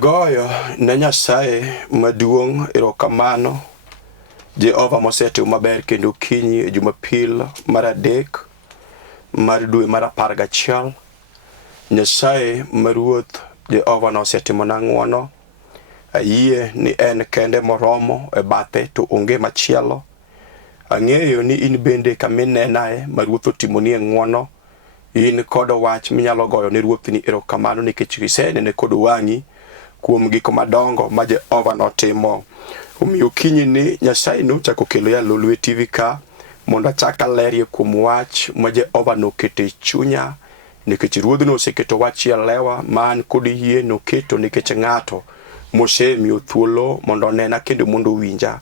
Agoyo ne Nyasaye maduong' erokamano Jehova mosetimo maber kendo kinyi e Jumapil mar adek mar dwe mar 11. Nyasaye maruoth Jehova nosetimona ng'wono. Ayie ni en kende moromo e bathe to onge machielo. Ang'eyo ni in bende kaminenae ma ruoth otimoni ng'wono, in kod wach minyalo goyo ne ruoth ni erokamano nikech isenene kod wang'i kuom gik madongo ma Jehova notimo. Omiyo kinyi ni Nyasaye nochako kelo yalo lweti ka mondo achak alerie kuom wach ma Jehova noketo e chunya, nikech ruodhno oseketo wach lewa man kod yie noketo nikech ng'ato mosemiyo thuolo mondo onena kendo mondo winja.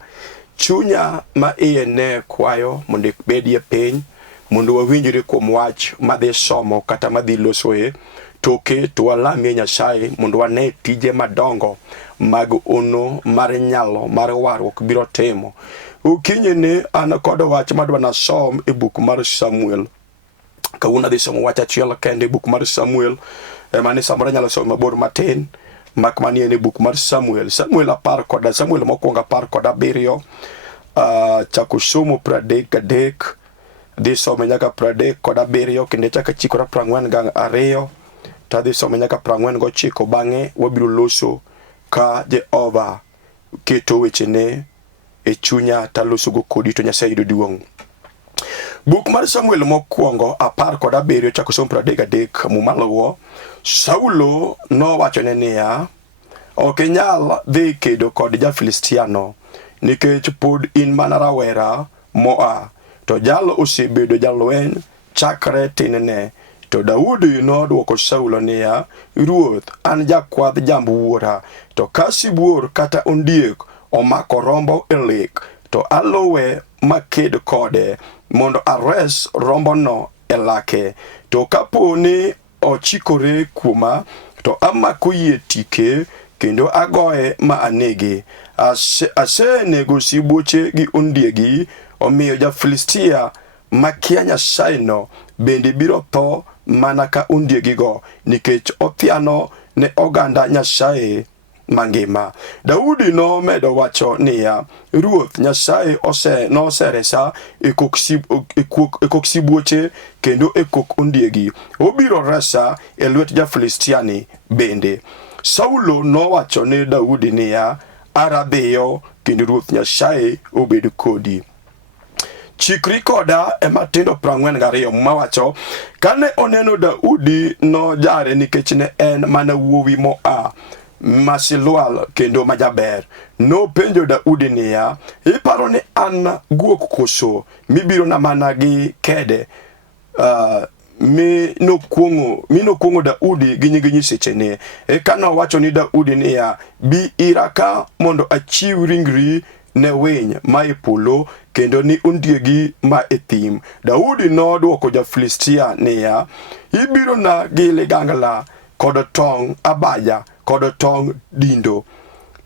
Chunya ma iye ne kwayo mondo ibedie piny mondo wawinjre kuom wach madhi somo kata madhi losoe toke to walamie Nyasaye mondo wane tije madongo mag ono mar nyalo mar warruok biro timo. Okinyi ni an kod wach madwa nasom e buk mar Samuel. Kawuono adhi somo wach achiel kende e buk mar Samuel, mane samoro nyalo somo mabor matin mak manie e buk mar Samuel. Samuel mokwongo 17, chako somo 33, dhi somo nyaka 37 kendo chaka chikora 42, tadhi somo nyaka 49. Bang'e wabiro loso ka Jehova keto wechene e chunya taloso go kodi to Nyasaye yudo duong'. Buk mar Samuel mokwongo 17 chako somo 33 mumaluwo. Saulo nowachone niya, ok inyal dhi kedo kod ja-Filistiano nikech pod in mana rawera moa, to jalo osebedo jalweny chakre tinne. To Daudi nodwoko Saulo niya, ruoth, an jakwadh jamb wuora, to ka sibuor kata ondiek omako rombo e lek, to aluwe maked kode mondo ares rombono e lake. To kapo ni ochikore kuoma, to amako yie tike kendo agoye ma anege. Asenego sibuoche gi ondiegi, omiyo ja-Filistia makia Nyasaye no bende biro tho mana ka ondiegigo, nikech othiano ne oganda Nyasaye mangima. Daudi nomedo wacho niya, ruoth, Nyasaye noseresa e kok sibuoche kendo e kok ondiegi. Obiro resa e lwet ja-Filistiani bende. Saulo nowacho ne Daudi niya, aradhiyo kendo ruoth Nyasaye obed kodi. Chikri koda e Matindo 42 mawacho, kane oneno Daudi nojare nikech ne en mana wuowi moa masilwal kendo majaber. Nopenjo Daudi niya, iparo ni an guok koso mibiro na mana gi kede? Mi nokwongo Daudi gi nying nyisechene. Eka nowacho ni Daudi niya, bi ira ka mondo achiw ringri ne winy ma e polo kendo ni ondiegi ma e thim. Daudi nodwoko ja-Filistia niya, ibiro na gi ligangla kod tong' abaya kod tong' dindo,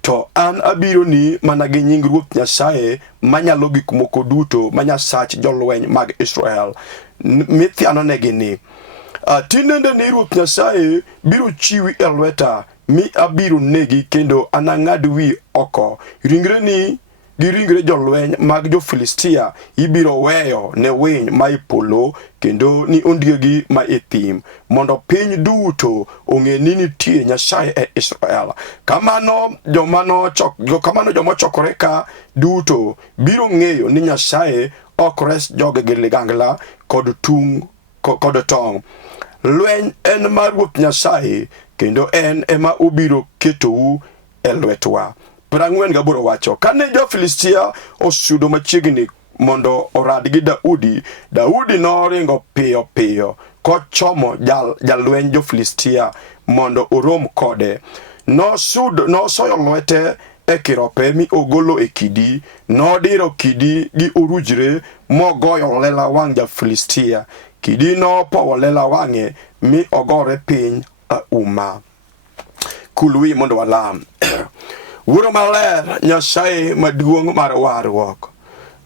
to an abiro ni mana gi nying Ruoth Nyasaye manyalo gik moko duto, ma Nyasach jolweny mag Israel. Mithianonegi ni, tinende ni Ruoth Nyasaye biro chiwi e lweta, mi abiro negi kendo anang'ad wi oko. Ringreni gi ringre jolweny mag jo-Filistia ibiro weyo ne winy ma e polo kendo ni ondiegi ma e thim, mondo piny duto ong'e ni nitie Nyasaye e Israel. Kamano joma chokore ka duto biro ng'eyo ni Nyasaye ok res joge gi ligangla kod tong'. Lweny en mar Ruoth Nyasaye kendo en ema obiro ketou e lwetwa. 48 wacho, kane jo-Filistia osudo machiegni mondo orad gi Daudi noringo piyo piyo kochomo jalweny jo-Filistia mondo orom kode. Nosoyo lwete e kirope mi ogolo e kidi, nodiro kidi gi orujre mogoyo lela wang' ja-Filistia. Kidi nopowo lela wang'e mi ogore piny auma. Kulwi mondo walam. Wuoro maler, Nyasaye maduong' mar warruok,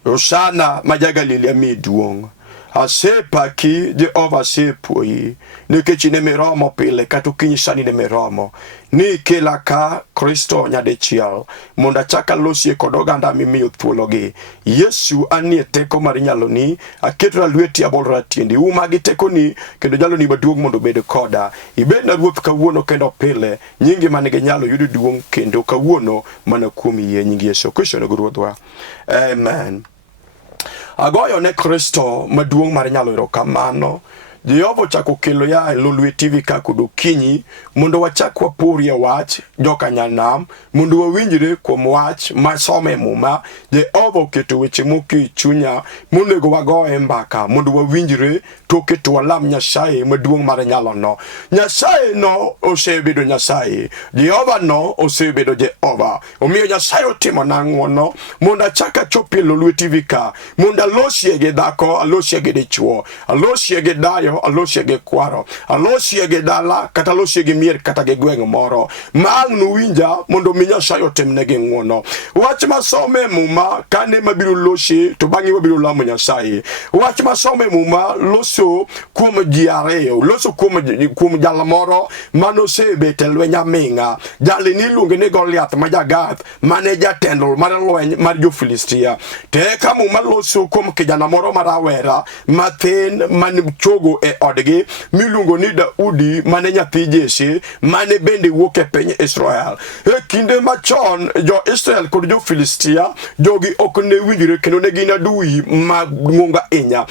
Hosana ma ja-Galilea mi duong'. Asepaki Jehova asepuoyi nikech ne miromo pile kata okinyi sani ne miromo ni kela ka Kristo nyadichiel mondo achak alosie kod oganda mimiyo thuologi. Yesu anie teko mar nyaloni, aketo lweti abolora tiendi, uma gi tekoni kendo jaloni maduong' mondo obed koda. Ibed na ruoth kawuono kendo pile, nyingi manigi nyalo yudo duong' kendo kawuono mana kuom yie nying Yesu Kristo ne ruodhwa. Amen. Agoyo ne Kristo maduong' mar nyalo erokamano. Jehova ochako kelo ya Lolwe TV ka kudo kinyi mondo wachak wapurie wach joka nyanam mondo wawinjre kuom wach masome muma. Jehova oketo weche moki chunya monego wagoe mbaka mondo wawinjre toketo walam Nyasaye maduong' mar nyalo no. Nyasaye no osebedo Nyasaye, Jehova no osebedo Jehova. Omiyo Nyasaye otimo nang'wono mondo achaka chopie Lolwe TV ka mondo alosie gi dhako, alosie gi dichuo, alosie gi dayo, alosie gi kwaro, alosie gi dala kata alosie gi mier kata gi gweng' moro maang' nuwinja mondo mi Nyasaye otimnegi ng'wono. Wach masome muma kane mabiro losie to bang'e wabiro lamo Nyasaye. Wach masome muma loso kuom ji ariyo, loso kuom jal moro manosebet e lweny aming'a. Jali niluonge ni Goliath ma Jagath mane jatend mar lweny mar jo-Filistia. Teka muma loso kuom kijana moro marawera mathin man chogo e odgi miluongo ni Daudi mane nyathi Jesse mane bende wuok e piny Israel. E kinde machon jo-Israel kod jo-Filistia jogi ok ne winjre kendo ne gin adui maduong' ahinya.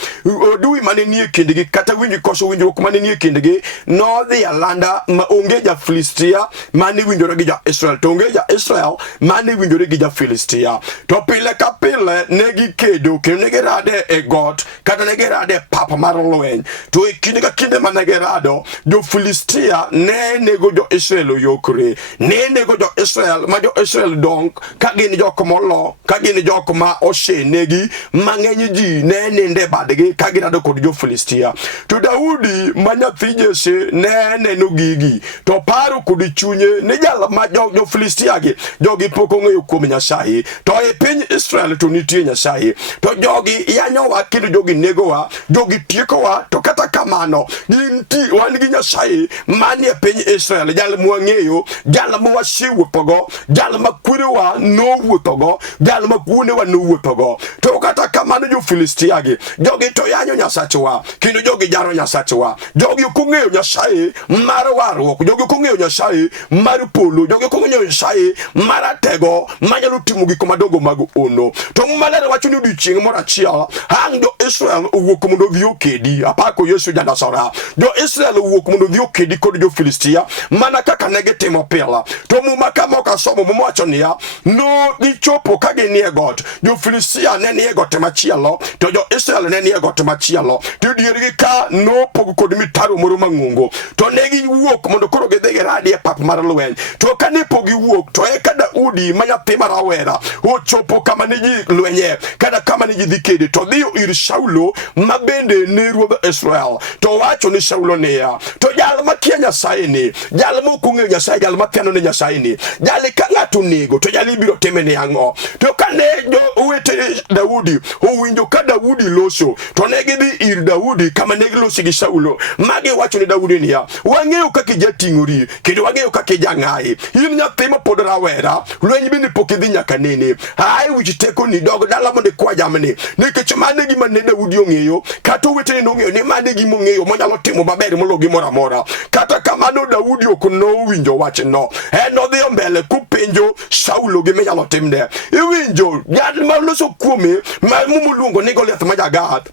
Adui mane nie kindgi kata winjo koso winjruok mane nie kindgi nodhi alanda ma onge ja-Filistia mane winjore gi ja-Israel to onge ja-Israel mane winjore gi ja-Filistia. To pile ka pile ne gikedo kendo ne girade e got kata ne girade e pap mar lweny. To e kinde ka kinde mane girado, jo-Filistia ne nego jo-Israel oyokre, ne nego jo-Israel ma jo-Israel dong ka gin jok molo, ka gin jok ma osenegi, mang'eny ji ne ninde badgi ka girado kod jo-Filistia. To Daudi ma nyathi Jesse ne neno gigi to paro kod chunye ni jal ma jo-Filistia gi jogi pok ong'eyo kuom Nyasaye, to e piny Israel to nitie Nyasaye. To jogi yanyowa kendo jogi negowa, jogi tiekowa, to kata kamano wan gi Nyasaye manie piny Israel, jal mwang'eyo, jal mwasewuothogo, jal ma kwerewa nowuothogo, jal ma wuonewa nowuothogo. To kata kamano jo-Filistia gi jogi to yanyo Nyasachwa kendo jogi jaro Nyasachwa. Jogi ok ong'eyo Nyasaye mar warruok, jogi ok ong'eyo Nyasaye mar polo, jogi ok ong'eyo Nyasaye maratego manyalo timo gik madongo mag ono. To Maler wacho ni odiochieng' moro achiel ang' jo-Israel owuok mondo odhi okedi. Apako Yesu janasora. Jo-Israel owuok mondo odhi okedi kod jo-Filistia mana kaka ne gitimo pile. To muma kama ok asomo muma wacho niya, no gichopo ka ginie got. Jo-Filistia ne nie got machielo to jo-Israel ne nie got machielo. To diergi ka nopogo kod mitaro moro mang'ongo. To ne giwuok mondo koro gidhi giradi e pap mar lweny. To kane pok giwuok to eka Daudi ma nyathi marawera ochopo kama ne ji lwenye kada kama ne ji dhi kede to dhiyo ir Saulo ma bende ne ruodh Israel. To wacho ni Saulo niya, to jal makia Nyasaye ni, jal ma ok ong'eyo Nyasaye, jal mathiano ne Nyasaye ni, jali ka ng'ato nego to jali biro time ni ang'o. To kane owete Daudi owinjo ka Daudi loso to ne gidhi ir Daudi kama ne gilosi gi Saulo magi wacho ni Daudi niya, wang'eyo kaka ijating'ori kendo wang'eyo kaka ijang'ayi, in nyathi ma pod rawera, lweny bende pok idhi nyaka nene. Ai wich teko ni dog dala mondo ikwa jamni nikech mane gima ne Daudi ong'eyo kata owetene nong'eyo ni mane gima ong'eyo monyalo timo maber molo gimoro amora. Kata kamano Daudi ok nowinjo wach no, en odhi mbele kupenjo Saulo gima nyalo timne. Iwinjo jal ma loso kuome ma muluongo ni Goliath ma Jagath.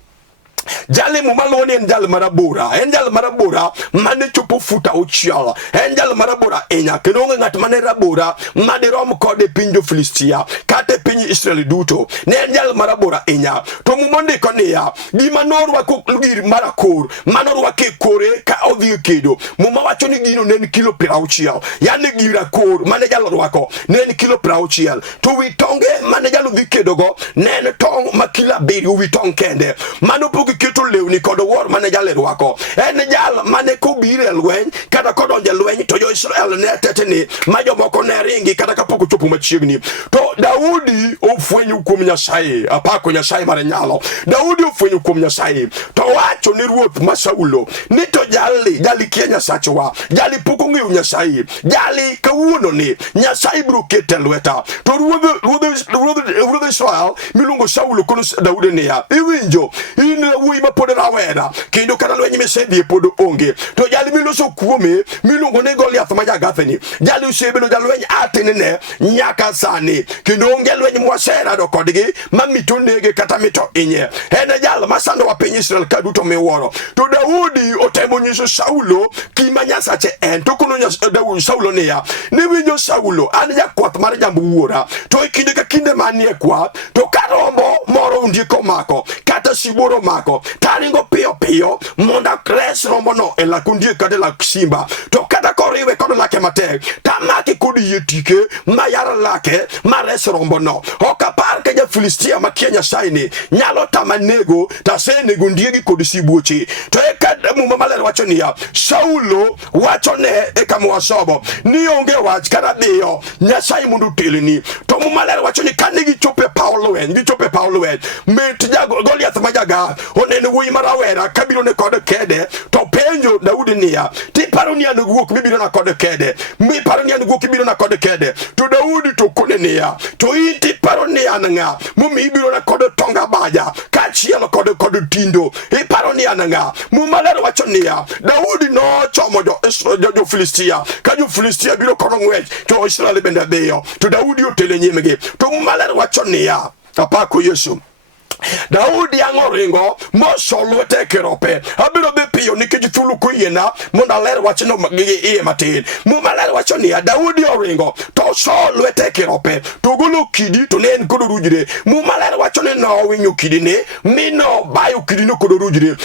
Jale mumaloni en jal marabora, en jal marabora mane chopo futa auchiel, en jal marabora enya kendo ng'at mane rabora madirom kode piny jo-Filistia kata piny Israel duto, ne en jal marabora enya. To mumondiko niya, gima norwako gir marakor manorwako e kore ka odhi kedo, muma wacho ni gino ne en kilo 60, yani gira kor mane jal orwako ne en kilo 60. To wi tonge mane jal odhi kedogo ne en tong' ma kilo 7 wi tong' kende. Mano giketo lewni kod wuor mane jal rwako. En jal mane kobire lweny kata kodonje lweny to jo-Israel ne tetni ma jomoko ne ringi kata kapok ochopo machiegni. To Daudi ofwenyo kuom Nyasaye, apako Nyasaye mar nyalo. Daudi ofwenyo kuom Nyasaye to wacho ne ruoth ma Saulo ni to jali kia Nyasachwa, jali pok ong'eyo Nyasaye, jali kawuono ni Nyasaye biro kete lweta. To ruodh Israel miluongo Saulo kono Daudi niya, iwinjo in wuoyi ma pod rawera kendo kata lweny misedhi pod onge. To jali miloso kuome miluongo ni Goliath ma jagathni, jali osebedo jalweny atinne nyaka sani kendo onge lweny mwaserado kodgi mamito nege kata mito inye. En jal masando wa piny Israel kaduto miwuoro. To Daudi otemo nyiso Saulo gima Nyasache en. To kono Daudi Saulo niya, niwinjo Saulo, an jakwath mar jamb wuora, to e kinde ka kinde manie kwath to ka rombo moro ondieko mako kata sibuoro mako taringo piyo piyo mondo akres rombo no e lak ondiek kata lak simba. To kata koriwe kod lake matek tamaki kod yie tike mayar lake mares rombo no. Ok apar ka ja-Filistia makia Nyasaye ni nyalo tama nego tasenego ondiegi kod sibuoche. To eka Muma Maler wacho niya, Saulo wacho ne e kama wasobo ni onge wach kata diyo Nyasaye mondo telni. To Muma Maler wacho ni kane gichope Paulo wen mit Goliath ma jaga oneno wuoyi marawera kabiro ne kod kede to penjo Daudi niya, tiparo ni an guok mibiro na kod kede, miparo ni an guok mibiro na kod kede. To Daudi to kone niya, to in tiparo ni an ng'a momi ibiro na kod tonga baja kachielo kod tindo, iparo ni an ng'a. Muma Maler wacho niya, Daudi no chomo jo-Filistia ka jo-Filistia biro kod ng'wech to Israel bende dhiyo, to Daudi otelo nyimgi. To Muma Maler wacho niya, apako Yesu, Daudi ang'oringo moso lwete kerope abiro dhi piyo nikech thuolo koyiena mondo aler wachno gi iye matin. Muma Maler wacho niya, Daudi oringo to so lwete kerope to golo kidi to ne en kod orujre. Muma Maler wacho ni nowinyo kidini mi nobayo kidino kod orujre.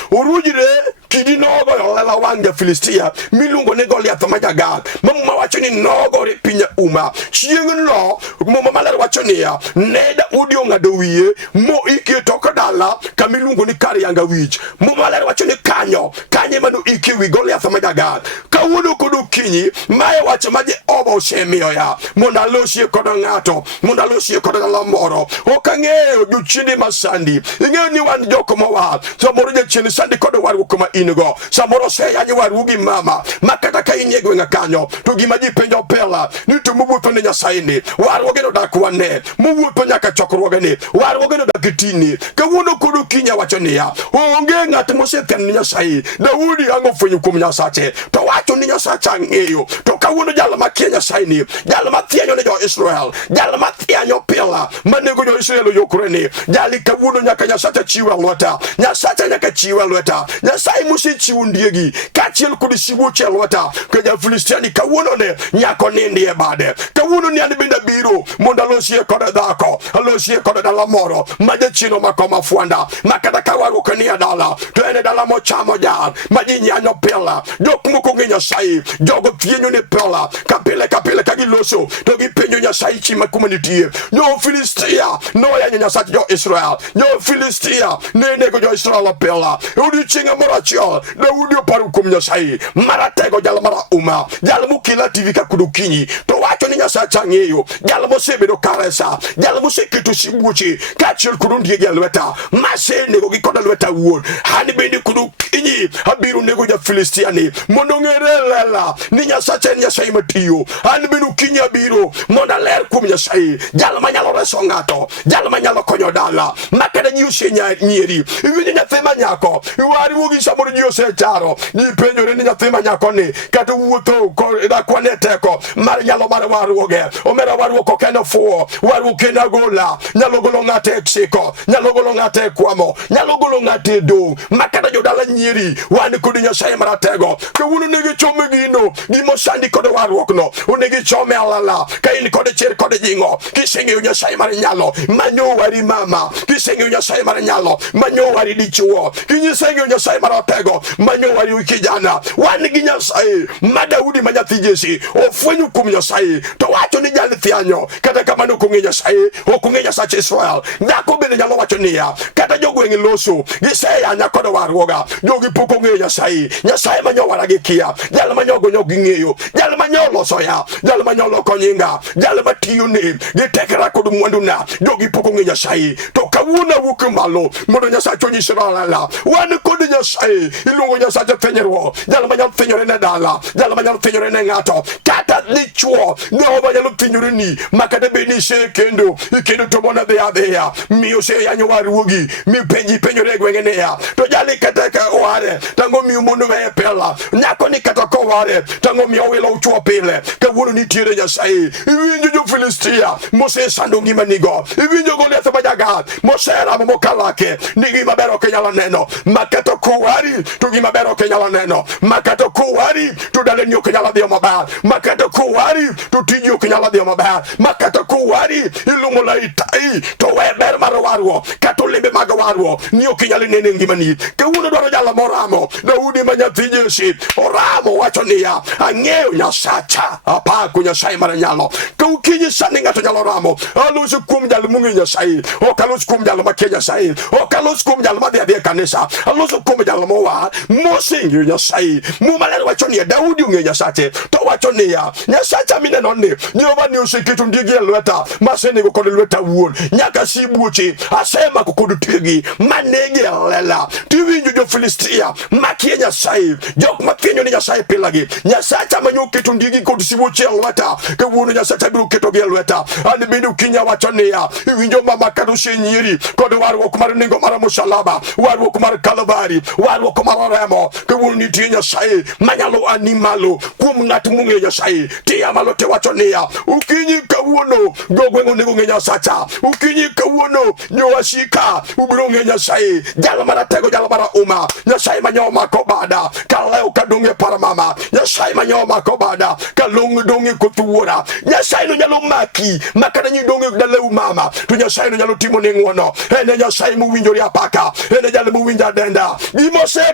Kidi nogoyo lela wang ja-Filistia miluongo ni Goliath ma jagak ma Muma wacho ni nogore pinya uma. Chieng' no Muma Maler wacho niya, ne Daudi ong'ado wiye mo iketo dala kamiluongo ni kar yanga wich. Muma Maler wacho ni kanye mano iki wi Goliath ma jagak. Kawuono kod okinyi mae wacho ma Jehova osemiyo ya mondo alosie kod ng'ato, mondo alosie kod dala moro. Ok ang'eyo jochiende masandi, ing'eyo ni wan joko mowar samoro jachiende sandi kod warruok ma in go. Samoro seyanyi waru gi mama makata ka inye gweng'a kanyo to gima ji penjo pela ni to muwuotho ne Nyasaye ni warruoge no dak wane, muwuotho nyaka chokruoge ni warruoge no dak tini. Kawuono kod okinyi wacho niya, onge ng'at mosethen ni Nyasaye. Daudi ang'o fwenyo kuom Nyasache to wacho ni Nyasache ang'eyo. To kawuono jal makia Nyasaye ni, jal mathianyo ne jo-Israel, jal mathianyo pila manego jo-Israel oyokore ni, jali kawuono nyaka Nyasache chiwe lweta. Nyasache nyaka chiwe lweta. Nyasaye mosechiwo ondiegi kachiel kod sibuoche lweta. Ka ja-Filistia ni kawuono ne nyako nindie bade. Kawuono ni an bende biro mondo alosie kod dhako, alosie kod dala moro ma jachien mako mafuanda makata ka warruok ni dala to en dala mochamo jal ma ji nyanyo pila. Jok moko ng'e Nyasaye, jogo thienyo ni pila ka pile ka giloso to gipenjo Nyasaye chi kuma nitie. Jo-Filistia noyanyo Nyasach jo-Israel, jo-Filistia ne nego jo-Israel pila. Odiochieng' moro achiel Daudi oparo kuom Nyasaye maratego, jal mara uma, jal mokela TV ka kod okinyi to wacho ni Nyasache ang'eyo, jal mosebedo karesa, jal moseketo sibuoche kachiel kod ondiegi e lweta masenego gi kod lweta wuon. An bende kod okinyi abiro nego ja-Filistia ni mondo ng'ere lela ni Nyasache en Nyasaye matiyo. An bende okinyi abiro mondo aler kuom Nyasaye, jal manyalo reso ng'ato, jal manyalo konyo dala makata ji osenyieri. Iwinjo nyathi manyako wari wuogi samoro ji osecharo ni penjore ni nyathi manyako ni kata wuotho dakwane teko mar nyalo mar warruoge. Omera warruok ok en ofuo, warruok en agola. Nyalo golo ng'ato e siko, nyalo golo ng'ato e kwamo, nyalo golo ng'ato e dong' makata jodala nyieri. Wan kod Nyasaye maratego. Kawuono negi chome gino gimosandi kod warruok no onegi chome alala. Ka in kod chir kod jing'o kiseng'eyo Nyasaye mar nyalo manyo wari mama, kiseng'eyo Nyasaye mar nyalo manyo wari dichuo, kiseng'eyo Nyasaye maratego manyo wari kijana. Wan gi Nyasaye ma Daudi ma nyathi Jesse ofwenyo kuom Nyasaye to wacho ni jal thianyo kata kamano kong'e Nyasaye okong'e Nyasach Israel. Nyako bende nyalo wacho niya kata jogweng' loso giseyanya kod warruoga jogi pok ong'eyo Nyasaye. Nyasaye manyowara gi kia, jal manyogo nyog ging'eyo, jal manyoloso ya, jal manyoloko nyinga, jal matiyone gi tekra kod mwanduna, jogi pok ong'eyo Nyasaye. To kawuono awuok malo mondo Nyasach onyis Israel wan kod Nyasaye iluongo Nyasach fwenyruok, jal manyalo fwenyore ne dala, jal manyalo fwenyore ne ng'ato kata dichuo Jehova nyalo fwenyore ni makata bed ni isekendo ikendo to mona dhi adhiya miyo seyanyo warruogi mi penjore e gweng'e niya to jali kata ka oware tango miyo mondo weye pela nyako ni kata koware tango miyo wilo uchuo pile kawuono nitiere Nyasaye. Iwinjo jo Filistia mosesando ngima nigo, iwinjo Goliath ma Jagath moseramo mokalake ni gima ber ok nyalo neno, makata kowari to gima ber ok nyalo neno, makata kowari to daleni ok nyalo dhi maber, makata kowari to tiji ok nyalo dhi maber, makata kowari ilumo la itai to we ber mar warruok kata olembe mag warruok ni ok nyalo neno ngimani. Kawuono dwaro jalo moramo Daudi ma nyathi Jesse oramo wacho niya ang'eyo Nyasacha apako Nyasaye mar nyalo. Kaukinyi sani ng'ato nyalo ramo aloso kuom jal mung'e Nyasaye, ok aloso kuom jal makia Nyasaye, ok aloso kuom jal madhi adhiya kanisa, aloso kuom jal mowa moseng'eyo Nyasaye. Mumaler wacho niya Daudi ong'eyo Nyasache to wacho niya Nyasacha mineno ni Jehova ni oseketo ndigi e lweta masenego kod lweta wuon nyaka sibuoche asemako kod twegi manege lela. Tiwinjo jo Filistia makia Nyasaye, jok makienyo ni Nyasaye pilagi, Nyasacha manyo keto ndigi kod sibuoche e lweta kawuono Nyasacha biro keto gi e lweta. An bende kinya wacho niya iwinjo mama kado senyiri kod warruok mar nengo mar msalaba, warruok mar Kalvari, warruok mar remo kawuono nitie Nyasaye manyalo ani malo kuom ng'at mong'eyo Nyasaye. Tiya malo te wacho niya ukinyi kawuono jogweng' onego ng'e Nyasacha, ukinyi kawuono jowasika ubiro ng'e Nyasaye, jalo maratego jalo mara uma, Nyasaye manyo mako bada kaleo kadonge para mama, Nyasaye manyo mako bada kalong donge kothuora, Nyasaye no nyalo maki makana nyi donge daleu mama to Nyasaye no nyalo timo ne ng'wono. Ene Nyasaye muwinjore apaka, ene jalo muwinja denda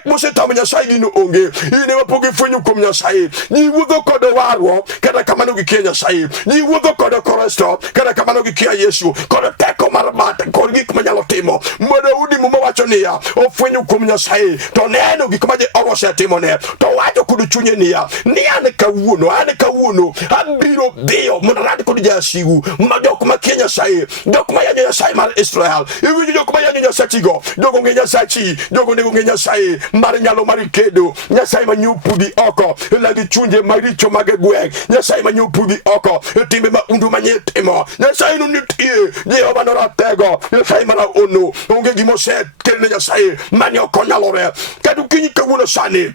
mose tamo Nyasaye gino onge ine wapoge fwenyo kuom Nyasaye. Nyi wuotho kod warruok kata kamano gikia Nyasaye, nyi wuotho kod Kristo kata kamano gikia Yesu kod teko mar bat kod gik manyalo timo. Daudi muma wacho niya ofwenyo kuom Nyasaye to neno gik ma Jehova osetimone to wacho kod chunye niya ni an kawuono abiro dhiyo mondo arad kod jasigu ma jok makia Nyasaye, jok mayanyo Nyasaye mar Israel. Iwinjo jok mayanyo Nyasachigo, jogo ng'e Nyasachi, jogo nego ng'e Nyasaye mar nyalo mar kedo, Nyasaye manyo pudhi oko lagi chunje maricho mag gweng', Nyasaye manyo pudhi oko timbe ma undu manye timo. Nyasaye no nitie Jehova no ratego, Nyasaye mara ono onge gimosekene Nyasaye mane okonyalore. Kadu kinyi kawuono sani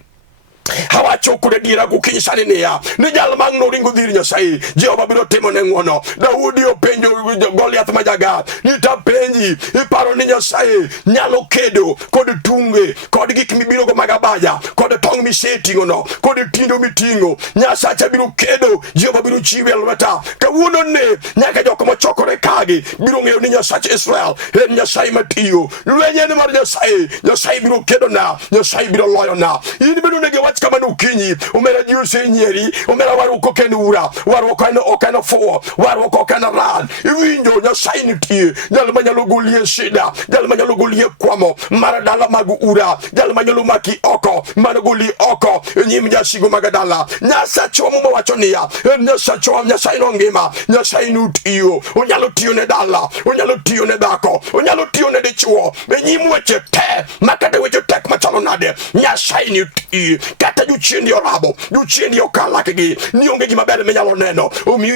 hawacho kure dira gukinyi sani niya ni jal mang no ringo dhiri Nyasaye Jehova biro timo ne ng'wono. Daudi openjo Goliath ma Jagath ni tapenji iparo ni Nyasaye nyalo kedo kod tunge kod gik mibiro go magabaja kod tong miseting'o no kod tindo miting'o. Nyasacha biro kedo, Jehova biro chiwe lweta. Kawuono ne nyaka jok mochokore kagi biro ng'eyo ni Nyasach Israel en Nyasaye matiyo. Lwenye ni mar Nyasaye, Nyasaye biro kedo na, Nyasaye biro loyo na. In biro nege wach kamano ukinyi umera jiuse nyeri umera warruok ok en ura, warruok ok en fuo, warruok ok en rad. Iwinjo Nyasaye nitie jal manyalo golie shida, jal manyalo golie kwamo mar dala mag ura, jal manyalo maki oko mar goli oko nyim jasigo mag dala. Nyasacho muma wacho niya Nyasacho Nyasaye no ngima, Nyasaye nutiyo, onyalo tiyo ne dala, onyalo tiyo ne dhako, onyalo tiyo ne dichuo nyim weche te makata weche tek machalo nade Nyasaye nitie. Kata juchiendi orabo, juchiendi okalakgi ni onge gima ber menyalo neno omiyo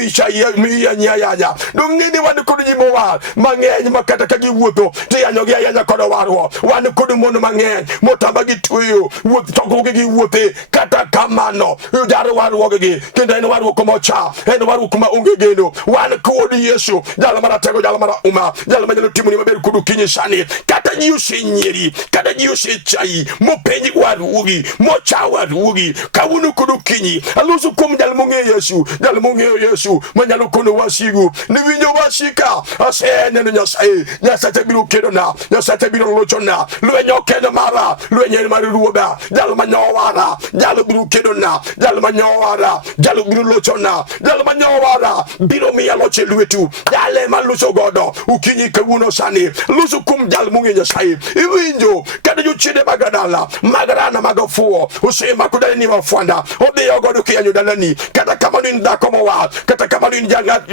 miya nyayanya dong'eni wan kod ji mowar mang'eny makata ka giwuotho tiyanyogi ayanya kod warruok. Wan kod mon mang'eny motamba gi tweyo wuoth togogi gi wuothe kata kamano dar warruokgi kendo en warruok mocha, en warruok ma onge geno. Wan kod Yesu jal maratego, jal mara uma, jal manyalo timoni maber kod okinyi sani. Kata ji osenyeri, kata ji osechayi mopenji warruogi mocha warruogi kawuono kod okinyi aloso kuom jal mong'eyo Yesu, jal mong'eyo Yesu manyalo kono wasigu ni winjo wasika aseneno Nyasaye. Nyasaye biro kedona, Nyasaye biro lochona. Lweny ok en mara, lweny en mar Ruodha, jal manyowara, jal jalo biro kedona, jalo manyowara, jalo biro lochona, jalo manyowara, biro miya loche lwetu, jale maluso godo, ukinyi kawuno sani, luso kum jal mungi Nyasaye, iwinjo, kada juchide magadala, magarana magafuo, usema kudali ni mafwanda, odeyo godo kia nyudalani, kata kama ni ndako mawa, kata kama ni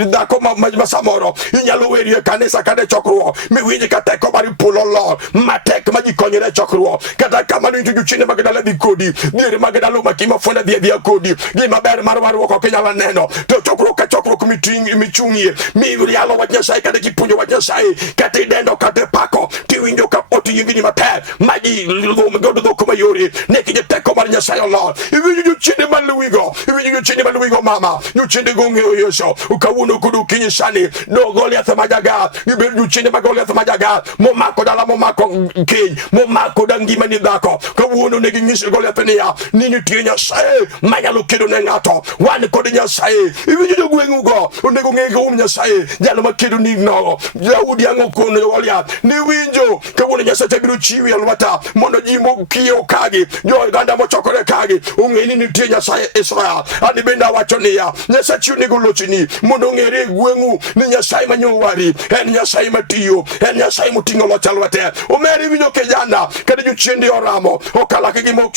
ndako masamoro, inyalo weri kanisa kade chokruo, miwinji kata kama ni pulolo, matek majikonyere chokruo, kata kama ni juchide magadala di kodi, dire magadalo makima fwanda dia kodi, di maber marwaru wako kenya la neno, to chokruo kumichungi, miwiri alo wa Nyasaye kade kipunyo wa Nyasaye, kate dendo kate pako, tiwinjo ka oti yingini mater, maji lugo mgodo do kuma yori, neki je teko mara Nyasaye Allah, iwinjo juchide maluwigo, iwinjo juchide maluwigo mama, juchide gonge Yesu, ukawuno kudu kinyi shani, no Goliath majaga, ibe juchide ma Goliath majaga, momako dala momako kinyi, momako dangima ni dako, kawuno negi nyisi Goliath niya, nini tiye Nyasaye, manyalo kido nengato, wani kodi Nyasaye, iwinjo gwengugo, unego ngego Nyasaye, jalo makido nigno, Daudi yango kono Goliath, ni winjo, kawuno Nyasaye biru chiwi alwata, mono jimo kiyo kagi, yo ganda mochokore kagi, ungeni ni tiye Nyasaye Israel, ani benda wachoniya, Nyasaye chiu nigo lochini, mono ngere gwengu, ni Nyasaye manyowari, en Nyasaye matiyo, en Nyasaye mutingo lochalwate, umeri winjo kejana, kade juchindi oramo, okalaki gimo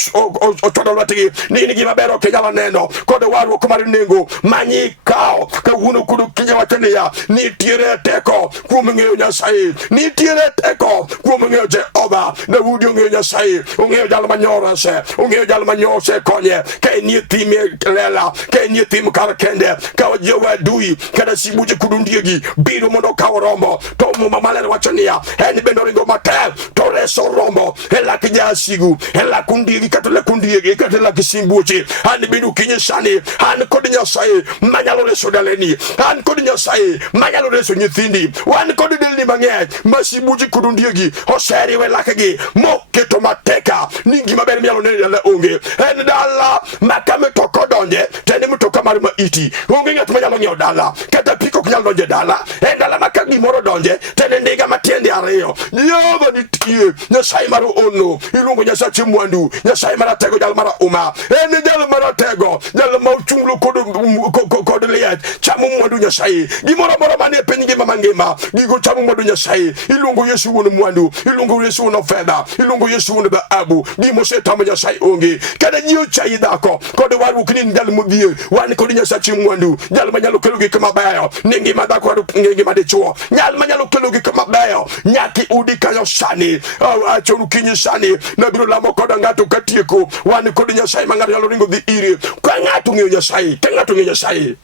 ochodolwatigi, nini gima bero kejala neno, kode waru kumari nengo, manyi kao, kawuno kudu kinja wachoniya, ni tire teko, kumengeo Nyasaye, ni tire teko, kumengeo Jehova, Daudi ungeo Nyasaye, ungeo jala manyora se, ungeo jala manyose konye, kaya ni timi lela, kaya ni timi karakende, kawa jewa dui, kada sibuji kudundiegi, biru mono kawa rombo, tomu mamalele wachoniya, eni bendoringo matel, toreso rombo, hela kija sigu, hela kundiegi, katele kundiegi, katela kisimbuchi, hani binu kinye shani, hani kodi Nyasaye, manyalo reso daleni, hani kodi Nyasaye, manyalo reso nyithindi, wani kodi delini mange, masibuji kudundiegi, hoseri we lakegi, moketo mateka, ningi mabere miyalo nene dala unge, eni dala, makame toko donje, teni mtoka marima iti, unge nga tumanyalo nyeo dala, kata piko kunyalo donje dala, eni dala makagi moro donje, teni ndiga matiendi areo, nyova nitie, Nyasaye maro ono, ilungo Nyasaye chimwandu, Nyasaye mara tego jalo mara uma, eni jalo mara tego, jalo mauchunglu kodo liyat, chamu mwandu Nyasaye, gimora mora mane penyi mama ngema, gigo chamu mwandu Nyasaye, ilungo Yesu wono mwandu, ilungo Yesu wono fedha, ilungo Yesu wono baabu, gimo setamu Nyasaye onge, kada nyo chayi dako, kode waru kini jalo mubie, wani kodi Nyasaye chimwandu, jalo manyalo kelugi kama bayo, ningi madako waru ningi madechuo, jalo manyalo kelugi kama bayo, nyaki udi kayo shani, achonu kinyi shani, nabiru lamo koda ngatu katieko, wani kodi Nyasaye mangari yalo ringo di iri, kwa ngatu ngeyo Nyasaye, tengatu ngeyo Nyasaye.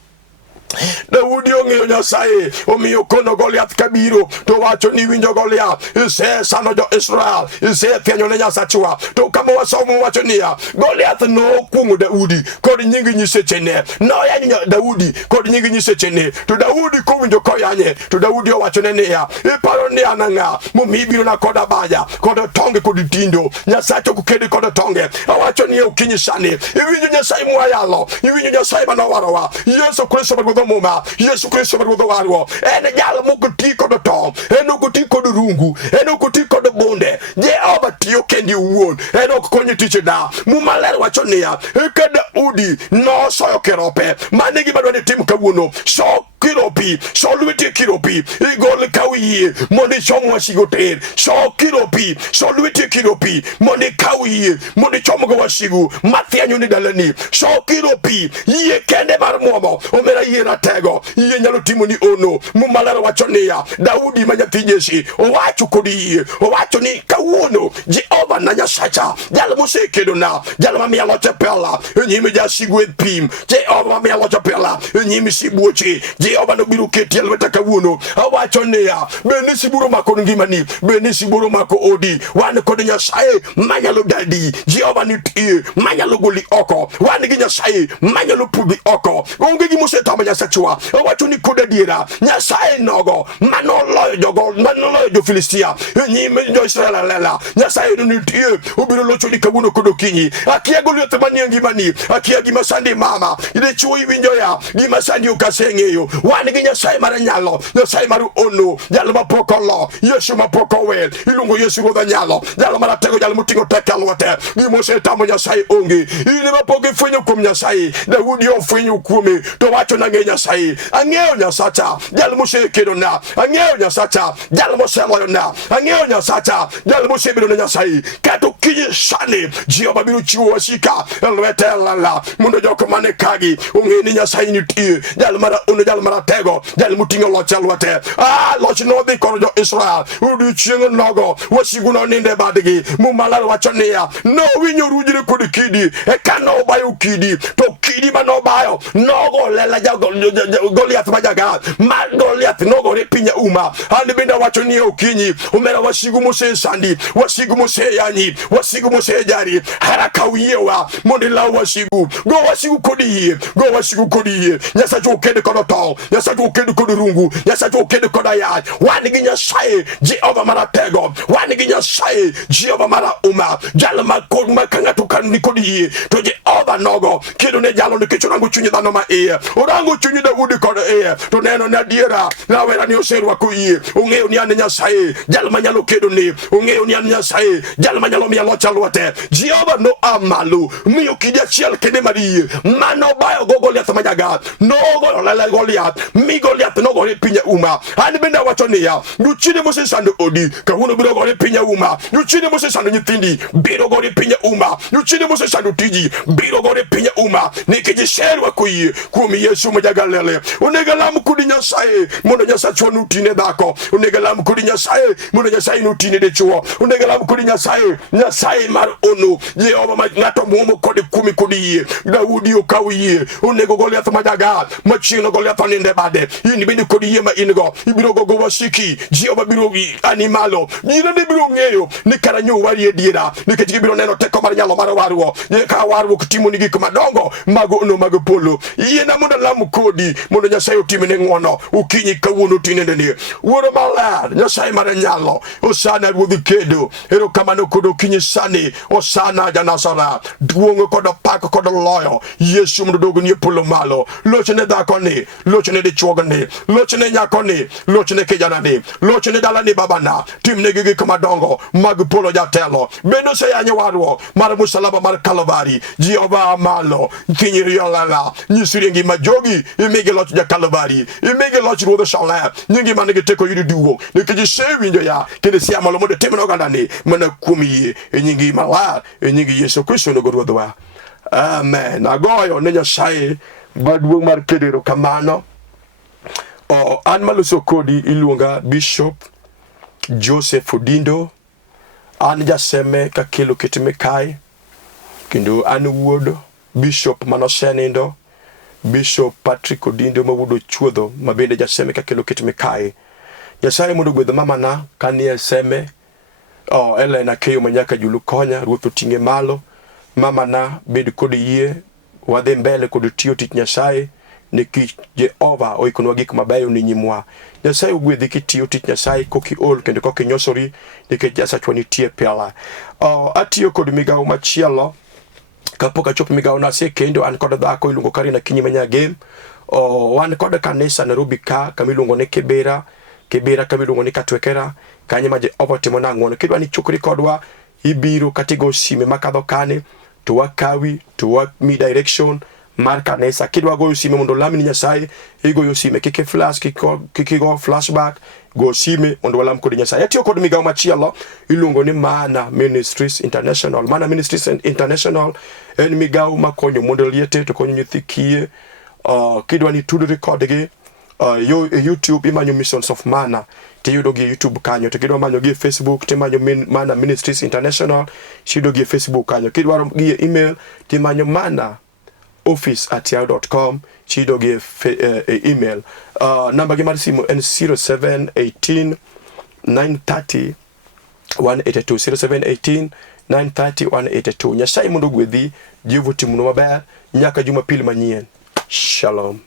Daudi ong'eyo Nyasaye, omiyo kono Goliath kabiro, to wacho ni winjo Goliath, ise sano jo Israel, ise thienyo ne Nyasachwa, to kama wasomo wacho niya, Goliath no kungo Daudi, kod nyingi nyisechene, no yanyo Daudi, kod nyingi nyisechene, to Daudi kuwinjo koyanye, to Daudi owacho ne niya, iparo ni ananga, mumibiro na koda baya, koda tonge kodi tindo, Nyasacho kukedi koda tonge, awacho niya ukinyi sani, iwinjo Nyasaye mwayalo, iwinjo Nyasaye manowarawa, Yesu Kristo muma, Yesu Kristo maruodho warwo, ene jal mokuti kod tong, ene okuti kod rungu, ene okuti kod bunde, Jehova tiyo kendi uwuon, ene ok konyi tich da, mumaler wacho niya, eka Daudi no soyo kerope, mane gima dwani tim kawuono, so kiropi, so lweti kiropi, igol kawiye, mondi chomo wasigo ter, so kiropi, so lweti kiropi, mondi kawiye, mondi chomo go wasigo, mathianyo ni dalani, so kiropi, iye kende mar muomo, omera iye ratego, iye nyalo timo ni ono, mumalero wacho niya, Daudi manyathi Jesse, owacho kodi iye, owacho ni kawuono, Jehova na Nyasacha, jalo mosekedo na, jalo mamiya loche pela, nyime jasigo e pim, Jehova mamiya loche pela, nyime sibuoche, Jehova no biro keti alweta kawuono, awacho niya, bende siburo mako ngimani, bende siburo mako odi, wan kod Nyasaye manyalo dadi, Jehova nitie, manyalo goli oko, wan gi Nyasaye manyalo pudhi oko, onge gi mosetamo Nyasachwa, awacho ni koda diera, Nyasaye nogo, manoloyo jogo, manoloyo jo Filistia, nyime jo Israel alela, Nyasaye no nitie, ubiro locho ni kawuono kod okinyi, akia Goliath manie ngimani, akia gima sandi mama, ide chuo iwinjo ya, gima sandi ukaseng'eyo, wan gi Nyasaye mar nyalo, Nyasaye mar ono, jal mapok olo, Yesu mapok owil, iluongo Yesu ruodh nyalo, jal maratego, jal moting'o tek alwote, gimose tamo Nyasaye onge, in mapok ifwenyo kuom Nyasaye, Daudi ofwenyo kuome, to wacho nang'e Nyasaye, ang'eyo Nyasacha, jal mosekedo na, ang'eyo Nyasacha, jal moseloyo na, ang'eyo Nyasacha, jal mosebedo na Nyasaye, kato kinyi sani, Jehova biro chiwo wasika, elwete lala, mondo joko mane kagi, ong'e ni Nyasaye nitie, jal mara ono, jal maratego, jal moting'o loch alwote, loch no dhi koro jo Israel, odiochieng' nogo, wasigu no ninde badgi, Mumalal wacho niya, no winyo rujre kod kidi, eka no bayo kidi, to kidi ma no bayo, nogo lela Goliath majagat, mar Goliath nogore pinya uma, andi benda wacho niya okinyi, umera wasigu mose sandi, wasigu mose yanyi, wasigu mose jari, haraka uyewa, monde lau wasigu, go wasigu kodi hiye, go wasigu kodi hiye, Nyasaye okede kodo tol, Nyasaye okede kodo rungu, Nyasaye okede kodo yaj, wanigi Nyasaye, Jehova maratego, wanigi Nyasaye, Jehova mara uma, jalo makod makangato kan nikodi hiye, to Jehova nogo, kido ne jalo nikech orango chunyi dhano ma iye, orango chunyi Daudi kod iye, to neno na diera, na wera ni oserwa ko iye, ung'eyo ni ane Nyasaye, jalo manyalo kedo ni, ung'eyo ni ane Nyasaye, jalo manyalo miya loch alwote, Jehova no amalu, miyo kidi achiel kende mariye, mano bayo go Goliath majagat, nogo lala Goliath, mi Goliath nogo re pinya uma, ani benda wacho niya, nuchine mose sando odi, kahuno biro gore pinya uma, nuchine mose sando nyithindi, biro gore pinya uma, nuchine mose sando tiji, biro gore pinya uma, nikiji sherwa kuye, kumi Yesu majagalele, unega lamu kudi Nyasaye, mono Nyasaye chwa nutine dhako, unega lamu kudi Nyasaye, mono Nyasaye nutine de chuo, unega lamu kudi Nyasaye, Nyasaye mar ono, Jehova ngato muomo kodi kumi kudi ye, Daudi okawi ye, unego Goliath majagat, machino Goliath ninde bade, ini bini kodi ye ma inigo, ibiro gogo wasiki, Jehova biro animalo, jira de biro ng'eyo, ni karanyo wari ediera, ni kechiki biro neno teko mar nyalo mar warwo, ye ka warwo kutimo nigi kumadongo, mago ono mago polo, iye na munda lamu kodi, munda Nyasaye utimine ng'wono, ukinyi kawuono tinende ni, wuoro maler, Nyasaye mar nyalo, osana ruodhi kedo, ero kamano kodo kinyi sani, osana janasara, duongo kodo pako kodo loyo, Yesu mndo dogo nye polo malo, lochene dhako ni, lochene de chuogo ni, lochene nyako ni, lochene kijana ni, lochene dala ni babana, timne gigi kumadongo, mag polo jatelo, bendo se yanye warwo, mara musalaba mara Kalvari, Jehova amalo, kinyi riolala, nyisiringi majogi, imege loch ja Kalvari, imege loch ruodho shalem, nyingi manigi teko yudi duwo, nikiji sevinjo ya, kende siya malo mode temeno gandani, mana kumi ye, nyingi malar, nyingi Yesu Kristo no ruodhwa. Amen. Agoyo ne Nyasaye maduong' mar kedero kamano. An maloso kodi iluonga Bishop Joseph Odindo, an jaseme kakelo kitime kae, kendo an wuod Bishop manosenindo, Bishop Patrick Odindo mawuodo chuodho, mabende jaseme kakelo kitime kae. Nyasaye mondo gwedho mamana kanie seme, Elena Keyo manyaka julu konya, ruoth oting'e malo, mamana bed kod yie, wadhi mbele kod tiyo tich Nyasaye, nikech Jehova oikonwa gik mabeyo ni nyimwa. Nyasaye ogwedhi kitiyo tich Nyasaye koki ol kendo koki nyosori, nikech Jasachwa nitie pela. Atiyo kod migawo machielo, kapok achop migawo nase kendo an kod dhako iluongo Karina Kinyi Manyagem. Wan kod kanisa Nairobi ka kamiluongo ne Kibera kamiluongo ni Katwekera, kanye ma Jehova timo na ng'wono. Kidwa ni chokri kodwa, ibiro katigo sime makadho kane, to wakawi, to wami direction mar kanisa. Kidwa goyo sime mondo lami ni Nyasaye, igoyo sime, kike flash, kikigo flashback, go sime mondo walam kod Nyasaye. Atiyo kod migawo machielo iluongo ni Mana Ministries International. Mana Ministries International en migawo makonyo mondo liete to konyo nyithi kiye. Kidwa ni tudri kodgi, YouTube imanyo Missions of Mana, tiyudo gi YouTube kanyo. To kidwa manyo gi Facebook timanyo Mana Ministries International, tiyudo gi Facebook kanyo. Kidwa gi email timanyo manaoffice@yahoo.com, tiyudo gi email. Namba gi mar simu en 0718 930 182, 0718 930 182. Nyasaye mondo gwedhi, Jehova timno maber nyaka Jumapil manyien. Shalom.